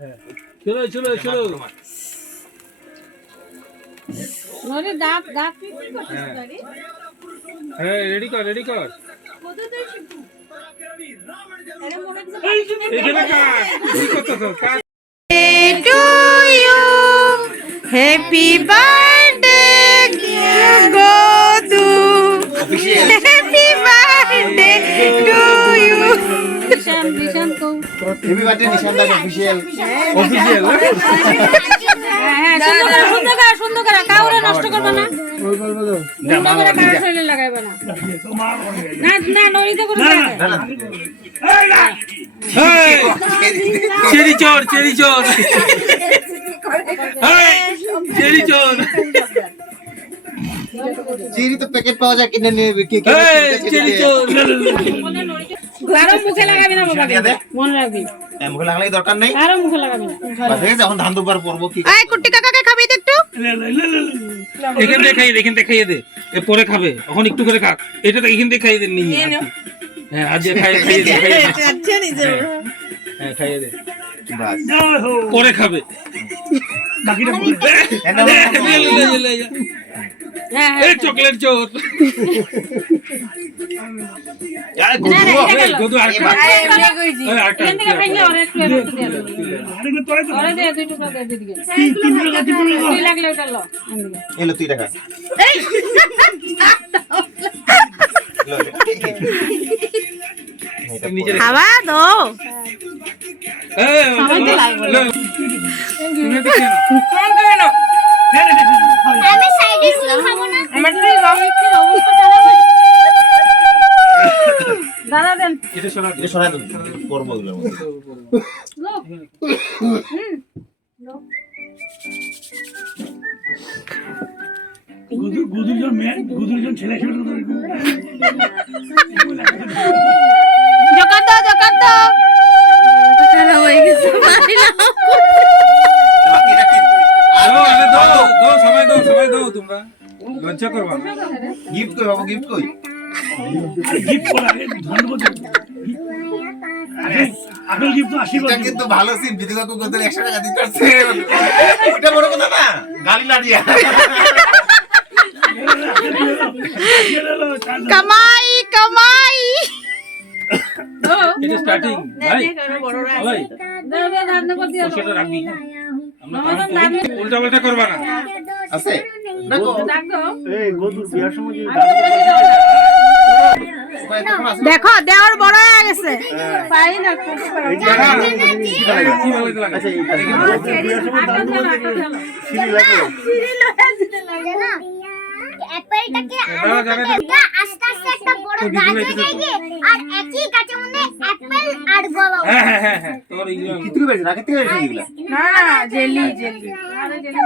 চলো চলো চলো নরে দাঁত দাঁত কি করছিস নরে? হ্যাঁ রেডি কর কত তুই শিখু আরে মনে হচ্ছে এখানে কাট কি করতেছ কাট to you happy birthday Godu happy birthday to you নিশান তো হ্যাপি বার্থডে নিশান দা অফিশিয়াল সুন্দর করে কাউরে নষ্ট করবে না সুন্দর করে কাউরে শরীরে লাগাইবে না না নড়িতে করে চেরি চোর চেরি চোর চিনি তো প্যাকেট পাওয়া যায় কিনে নিয়ে চেরি চোর কারো মুখে লাগাবি না বাবা মনে রাখবি মুখে লাগানোর দরকার নেই কারো মুখে লাগাবি না বাস এই যখন ধান দুবার পড়বো কি এই কুট্টি কাকাকে খাবি তো একটু এখান থেকে খাইয়ে দে এ পরে খাবে এখন একটু করে খাক এটা তো এখান থেকে খাইয়ে দে নিয়ে হ্যাঁ আজ খাইয়ে দে আচ্ছা নিজে হ্যাঁ খাইয়ে দে বাস পরে খাবে বাকিটা হ্যাঁ এই চকলেট চোর আরে গদু আর এখান থেকে ভাঙলে ওরে একটু ওরে দে দুই টুকরা দে দিদিকে তুই লাগলে ওটা লো এলো 2 টাকা খাওয়া দো আমি সাইডে খাবো না আমার তো রমেশের অবস্থা খারাপ দাদা দেন এটা সরা করবো এগুলোর মধ্যে গুদুরজন ছেলে জকাত দাও খারাপ হয়ে গেছে মারিলাম বাকিটা কি দাও সবাই দাও তোমরা লজ্জা করবা না গিফট কই বাবু গিফট কই গিফট করা ধন্যবাদ আগের গিফট তো আশীর্বাদ এটা কিন্তু ভালো সিন বিদিকা কো গদল 100 টাকা দিতে আছে এটা বড় কথা না গালি না দিয়া কামাই এটা স্টার্টিং ভাই ভাই দাদা ধান করে দিও সেটা রাখবি উল্টা পাল্টা করবা না আছে দেখো ডাকো এই গদুর বিয়ার সময় যে দেখো দেওয়ার বড় হয়ে গেছে পাই না কি ভালো লাগে আচ্ছা বিয়ার সময় দান সিঁড়ি লাগে জানা অ্যাপলটাকে এটা আস্তে আস্তে একটা বড় গাছ হয়ে যায় আর একই গাছের মধ্যে অ্যাপল আর গোলাপ হ্যাঁ তোর এইগুলো কি তুই বেশ রাখতে গেছিস এগুলা না জেলি আরে জেলি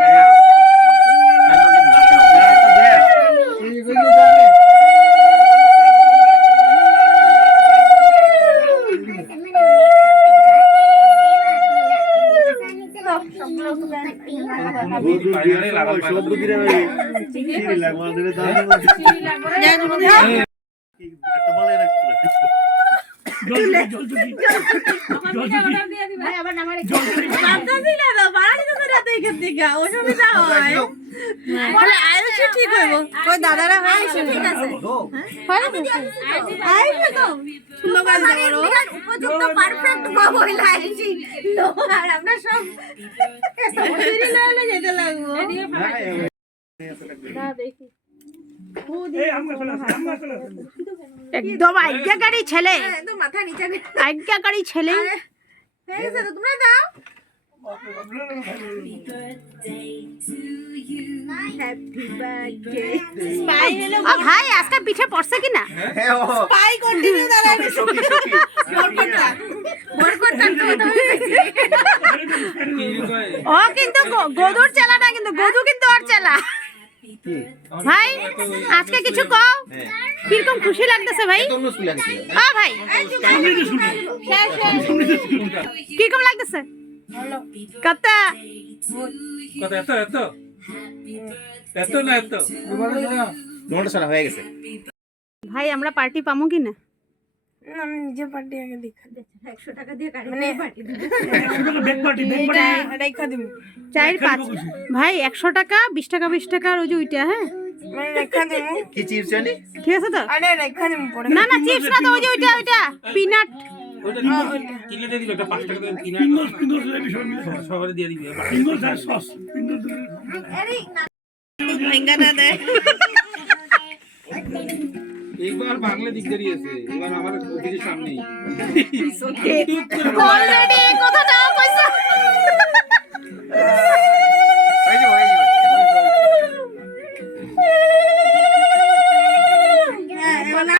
বাইরে লাগাল সব দিনে সিঁড়ি লাগবে দিলে দান একটা বলে রাখতে দাদারা উপযুক্ত পারফেক্ট মোবাইল আইছি আর আমরা সব যেতে লাগবো একদম আজ্ঞাকারী ছেলে মাথা নিচে আজ্ঞাকারী ছেলে হয়ে গেছে তো তোমরা দাও ও ভাই আজকে পিঠে পড়ছে কিনা হ্যাঁ ও পাই কন্টিনিউ দাঁড়াবে সখী ও কিন্তু গদুর চেলা না কিন্তু গদু কিন্তু ওর চেলা ভাই আজকে কিছু কও কিরকম খুশি লাগতেছে ভাই তরমুজ তুলে আনছি ও ভাই কিরকম লাগতেছে কত এত না এত নোট সারা হয়ে গেছে ভাই আমরা পার্টি পামু কি না আমি নিজে পার্টি আগে দেখা 100 টাকা দিয়ে গাড়ি মানে পার্টি বেগ পার্টি রেখা দিবি 4-5 ভাই 100 টাকা 20 টাকা 20 টাকার ওই যে ওইটা হ্যাঁ মানে রেখা দিবি কি চিপস জানি ঠিক আছে তো আরে রেখা দিবি পরে না না চিপস না তো ওই যে ওইটা পিনাট ওইটা কিনে দিয়ে দিবে একটা 5 টাকা দিয়ে কিনা পিঙ্গল সব মিলে সবারে দিয়ে দিবে পিঙ্গল আর সস পিঙ্গল ভেঙ্গাটা দেয় একবার বাংলা দিক দাঁড়িয়েছে এবার আমার অফিসের সামনেই অলরেডি এই কথাটাও কইছো